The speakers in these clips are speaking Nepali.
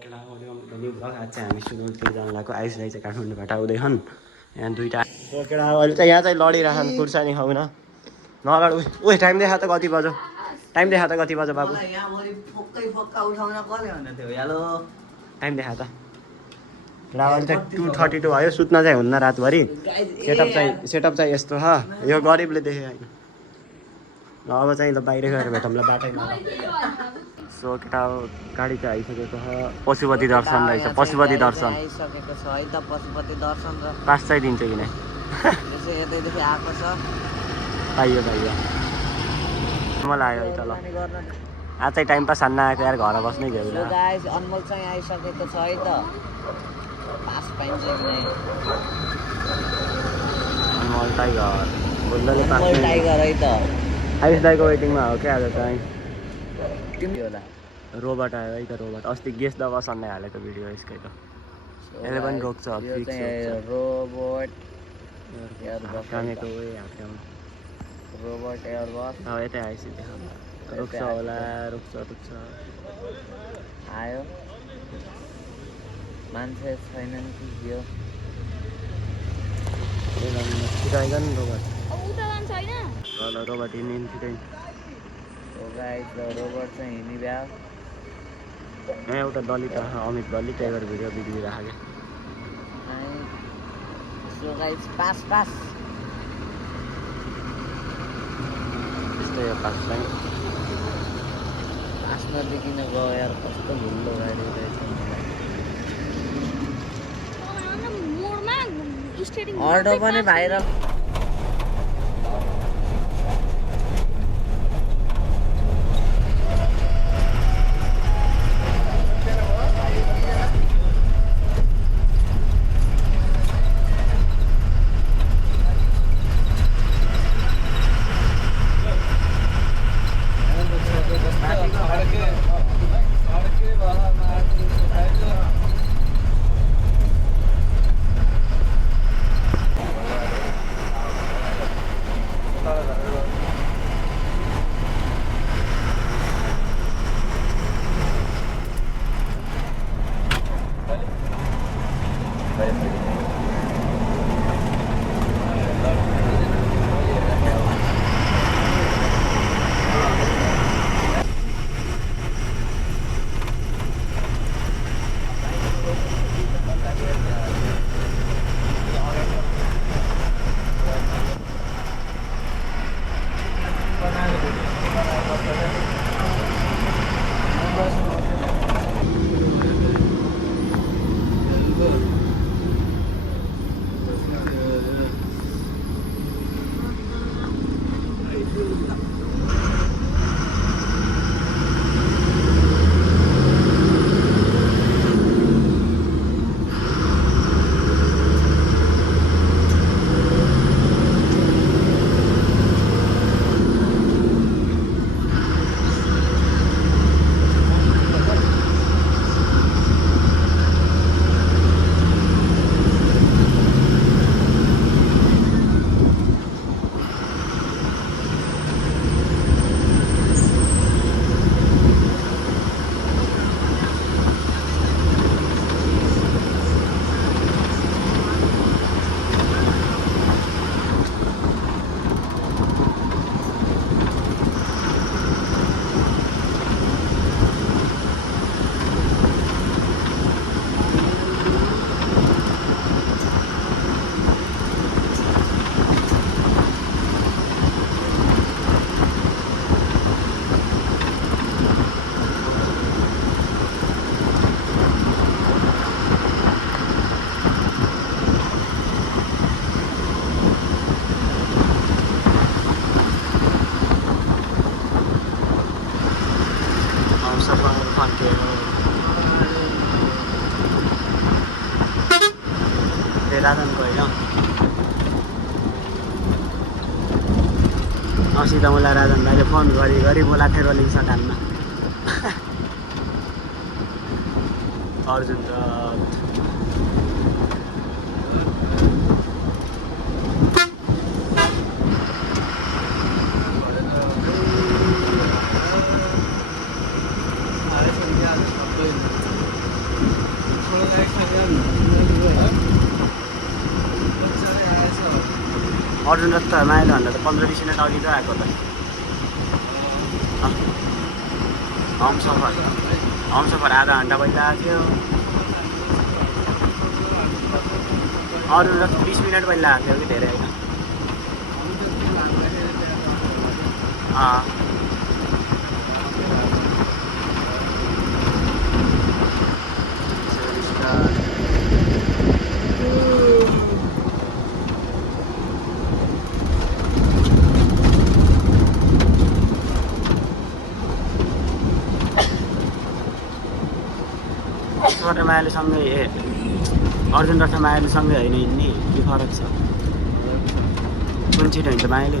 न्यू ब्लग आज चाहिँ हामी सुरुतिर जानु लागेको आइस दाइ चाहिँ काठमाडौँबाट आउँदैछन् यहाँ दुईवटा केटा अहिले चाहिँ यहाँ चाहिँ लडिरहेछन् खुर्सानी खाउन नलड उयो टाइम देखा त कति बज्यो टाइम देखा त कति बज्यो बाबु टाइम देखा त रावल चाहिँ 2:32 भयो सुत्न चाहिँ हुन्न रातभरि सेटअप चाहिँ यस्तो छ यो गरिबले देखेँ होइन अब चाहिँ ल बाहिर गएर भेटौँ ल बाटैमा सो केटा गाडी चाहिँ आइसकेको छ पशुपति दर्शन रहेछ पशुपति दर्शन आइसकेको छ है त पशुपति दर्शन र पास चाहिँ दिन्छ कि नै यसो यतैदेखि आएको छ पाइयो मलाई आयो है त ल आज चाहिँ टाइम पास हान्न आएको यार घर बस्नै भ्याउ गाइस अनमोल चाहिँ आइसकेको छ है त पास पाइन्छ कि नै अनमोल टाइगर बोल्दै पास टाइगर है त आइस दाइको वेटिङमा हो क्या आज चाहिँ तिमी होला रोबोट आयो है त रोबोट अस्ति गेस दबा सन्ने हालेको भिडियो यसकै त यसले पनि रोक्छ रोबोट कामेको उयो हाक्छौँ रोबोट एयरबस यतै आइसक्यो रोक्छ होला रोक्छ आयो मान्छे छैनन् कि यो छिटो नि रोबोट ल रोबोट हिँड्ने छिटै रोबोट चाहिँ हिँडिरह्यो यहाँ एउटा दलित अमित दलित टाइगर भिडियो बिग्रिरहेको सो गाइस पास त्यस्तै हो पास चाहिँ पास नदेखिन गयो यार कस्तो भुल्लो गाडी रहेछ अटो पनि भाइरल राजनको होइन अस्ति त मलाई राजन भाइले फोन गरी बोलाएको थियो रोलिङ सटानमा अर्जुन अर्जुन रथ माइलो भन्दा त 15-20 मिनट अघि त आएको त हमसफर आधा घन्टा पहिला आएको थियो अर्जुन रथ 20 मिनट पहिला आएको थियो कि धेरै होइन मायालुसँगै अर्जुन रथ मायालुसँगै होइन हिँड्ने के फरक छ कुन छिटो हिँड्छ मायालु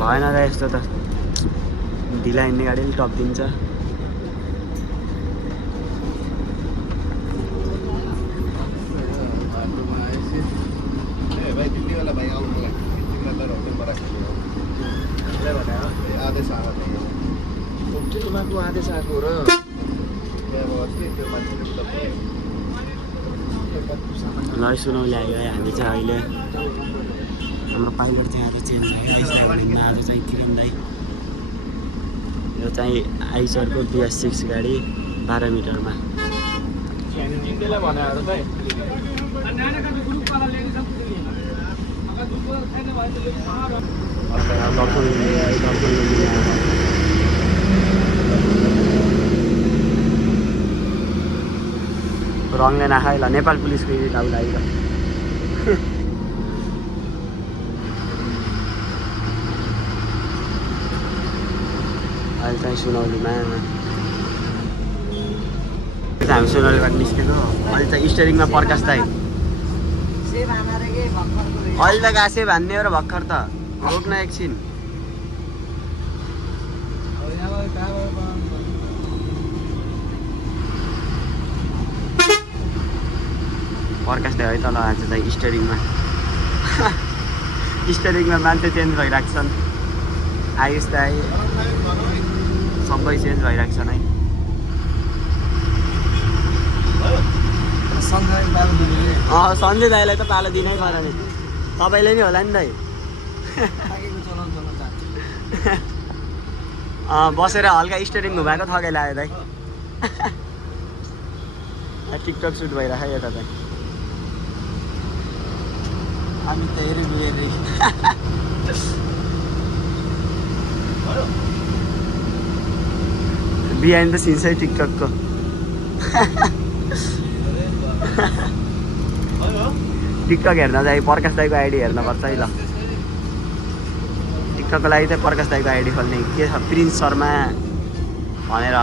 भएन र यस्तो त ढिला हिँड्ने गाडीले टप दिन्छ ल सुनौली आयो है हामी चाहिँ अहिले हाम्रो पाइलट चाहिँ आज चेन्ज भयो आज चाहिँ किरण दाई यो चाहिँ आइसरको BS6 गाडी 12 मिटरमा रङले नखाइ ल नेपाल पुलिसको डाउल आइल अहिले चाहिँ सुनौलीमा हामी सुनौलीबाट निस्केको अहिले चाहिँ स्टेरिङमा प्रकाश दाइ अहिले त घाँसे भान्ने हो र भर्खर त रोक्न एकछिन प्रकाश दाइ है तल आज चाहिँ स्टेरिङमा मान्छे चेन्ज भइरहेको छन् आयुष दाइ सबै चेन्ज भइरहेको छन् है सन्जय दाइलाई त पालो दिनै पर्यो नि तपाईँले नि होला नि दाइ बसेर हल्का स्टेरिङ घुमाएको थकै लाग्यो दाइ टिकटक सुट भइरहेको यता चाहिँ हामी त हेरी बिहान त सिन्छ है टिकटकको टिकटक हेर्न चाहिँ प्रकाश दाइको आइडी हेर्नुपर्छ है ल टिकटकको लागि चाहिँ प्रकाश दाइको आइडी खोल्ने के छ प्रिन्स शर्मा भनेर @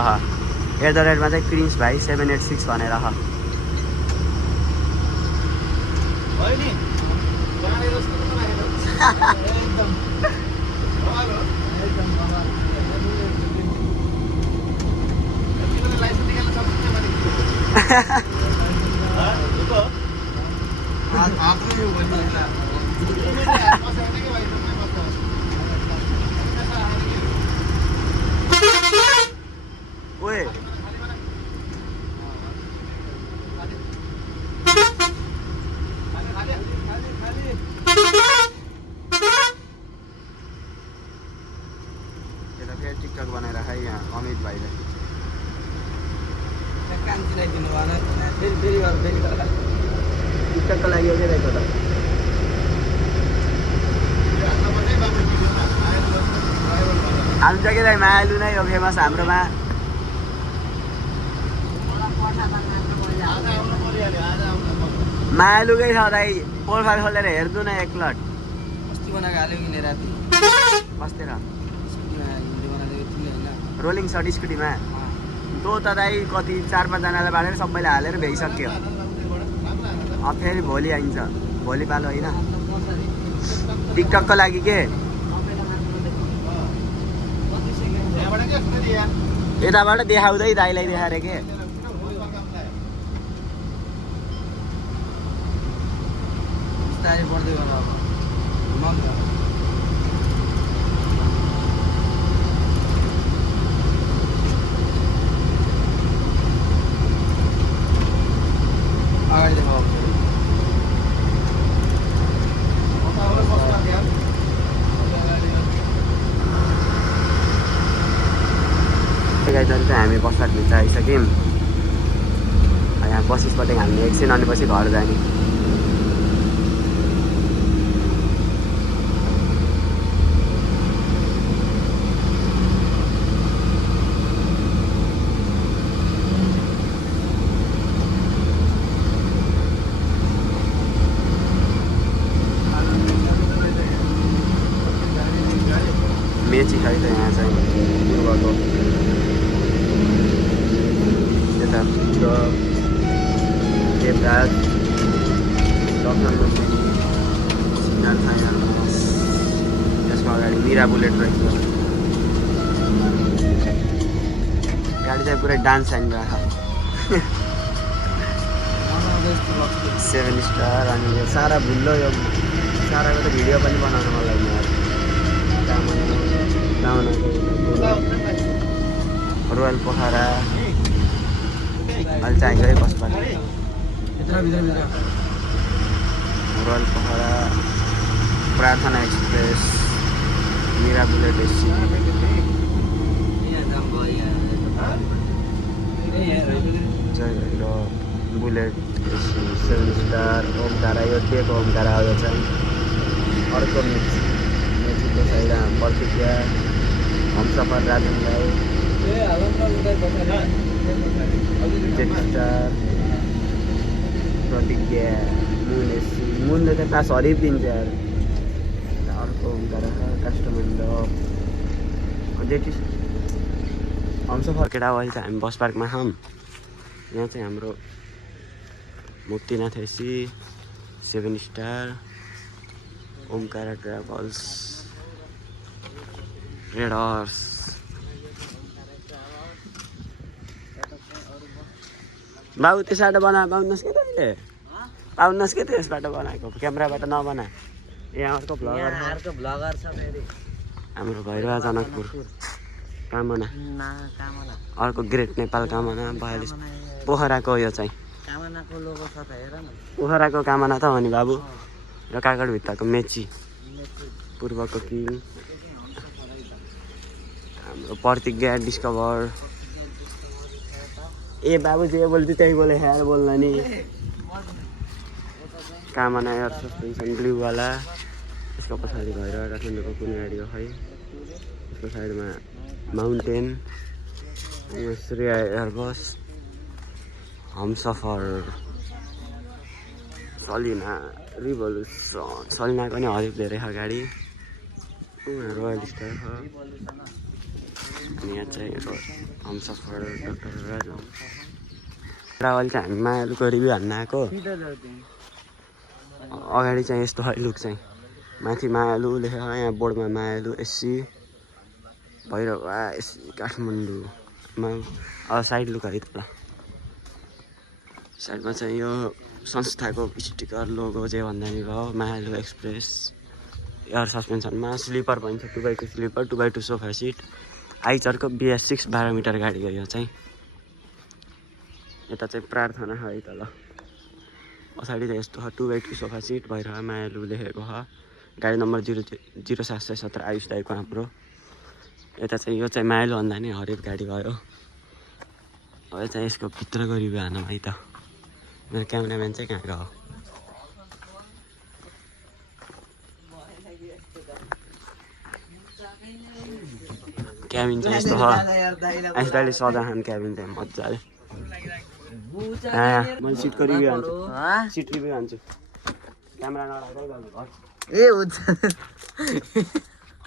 चाहिँ प्रिन्स भाइ 786 भनेर ओए टिकटक बनाएर है यहाँ अमित भाइले टिकटकको लागि हो क्या दाइको त हाल्छ कि दाइ मायालु नै हो फेमस हाम्रोमा मायालुकै छ दाइ प्रोफाइल खोलेर हेर्नु न एकलट अस्ति बनाएको हाल्यो कि राति बस्तेर रोलिङ सर्ट स्कुटीमा तँ त दाइ कति 4-5 जनालाई बाँडेर सबैले हालेर भ्याइसक्यो अब फेरि भोलि आइन्छ भोलि पालो होइन टिकटकको लागि के यताबाट देखाउँदै दाइलाई देखाएर के बिस्तारै बढ्दै गयो अब अगाडि देखाऊ त आइसक्यौँ। यहाँ बसिसपट्टि हामीले एकछिन अनि पछि घर जाने। मेची छ त यहाँ चाहिँ पूर्वको यता देवराज डक्टर सिग्नल छ यहाँ। त्यसको अगाडि मिरा बुलेट रहेछ। गाडी चाहिँ पुरै डान्स साइन भएको 7 स्टार। अनि यो सारा भुल्लो यो साराको त भिडियो पनि बनाउन मन लाग्ने यार। रोयल पोखरा अहिले चाहिँ आइगयो बसबाट। Royal Pokhara, Prarthana express, Mira bullet AC, Jai Bhairo bullet AC 7 star, Omkara. यो दिएको ओमकारा हो। यो चाहिँ अर्को मेचीको साइड प्रतिज्ञा, हमसफर राजनलाई, जेट स्टार, प्रतिज्ञा, मुन एसी। मुनले त क्लास हरिफ दिन्छ यार। अर्को ओमकारा कस्टमर जेट हमसफर। केटा अहिले चाहिँ हामी बस पार्कमा छौँ। यहाँ चाहिँ हाम्रो Muktinath AC 7 star, Omkara travels, red horse. बाबु त्यसबाट पाउनुहोस् कि तैँले? पाउनुहोस् कि त्यसबाट बनाएको क्यामेराबाट नबना। यहाँ अर्को भ्लगर छ फेरि हाम्रो भैरवा जनकपुर कामना। अर्को ग्रेट नेपाल कामना 42 पोखराको। यो चाहिँ कामनाको लोगो छ त हेर न। पोखराको कामना त हो नि बाबु। र काकडभित्ताको मेची पूर्वको किङ हाम्रो प्रतिज्ञा डिस्कभर। ए बाबू जे बोल्थ्यो त्यही बोले यार, बोल्न नि। कामना एयर सस्पेन्सन ग्लुवाला। यसको पछाडि भएर काठमाडौँको कुन गाडी हो खै। यसको साइडमा माउन्टेन, यो श्रेया एयरबस, हमसफर, सलिना रिभोल्युसन। सलिनाको नि हरिफ धेरै छ गाडी। रोयल स्टार छ। अनि यहाँ चाहिँ हमसफर डक्टर राज। र अहिले चाहिँ हामी मायालुको रिभ्यू हान्न आएको। अगाडि चाहिँ यस्तो है लुक चाहिँ। माथि मायालु लेखेर यहाँ बोर्डमा मायालु एसी भैरवा एसी काठमाडौँमा। अब साइड लुक है त ल। साइडमा चाहिँ यो संस्थाको स्टिकर लोगो जे भन्दा नि भयो। मायालु एक्सप्रेस एयर सस्पेन्सनमा स्लिपर भन्छ 2x2 sleeper 2x2 sofa seat. आइचरको BS6 12 मिटर गाडी हो यो चाहिँ। यता चाहिँ प्रार्थना है त ल। पछाडि चाहिँ यस्तो 2x2 सोफा सिट भएर मायालु लेखेको छ। गाडी नम्बर 0717 आयुष दाइको हाम्रो। यता चाहिँ यो चाहिँ मायालु भन्दा नि हरिफ गाडी भयो। अब चाहिँ यसको भित्रको रिभ्यू हानौँ है त। मेरो क्यामेराम्यान चाहिँ कहाँ गयो? क्याबिन चाहिँ यस्तो छ। यसले सदा खान क्याबिन चाहिँ मजाले। मैले सिटको रिभ्यू हान्छु। सिट रिभ्यू हान्छु। क्यामेरा नराख्दै गर्नु। ए हुन्छ।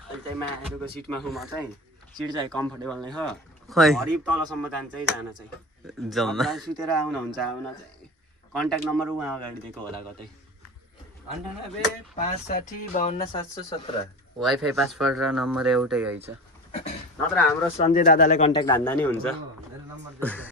अहिले चाहिँ मायालुको सिटमा छु म चाहिँ। सिट चाहिँ कम्फर्टेबल नै छ। हरिफ तलसम्म जान्छ है जान चाहिँ। जम्मा सुतेर आउनुहुन्छ आउन चाहिँ। कन्ट्याक्ट नम्बर उहाँ अगाडि दिएको होला कतै। 98 560 52 717। वाइफाई पासवर्ड र नम्बर एउटै है छ। नत्र हाम्रो सञ्जय दादाले कन्ट्याक्ट हान्दा नि हुन्छ।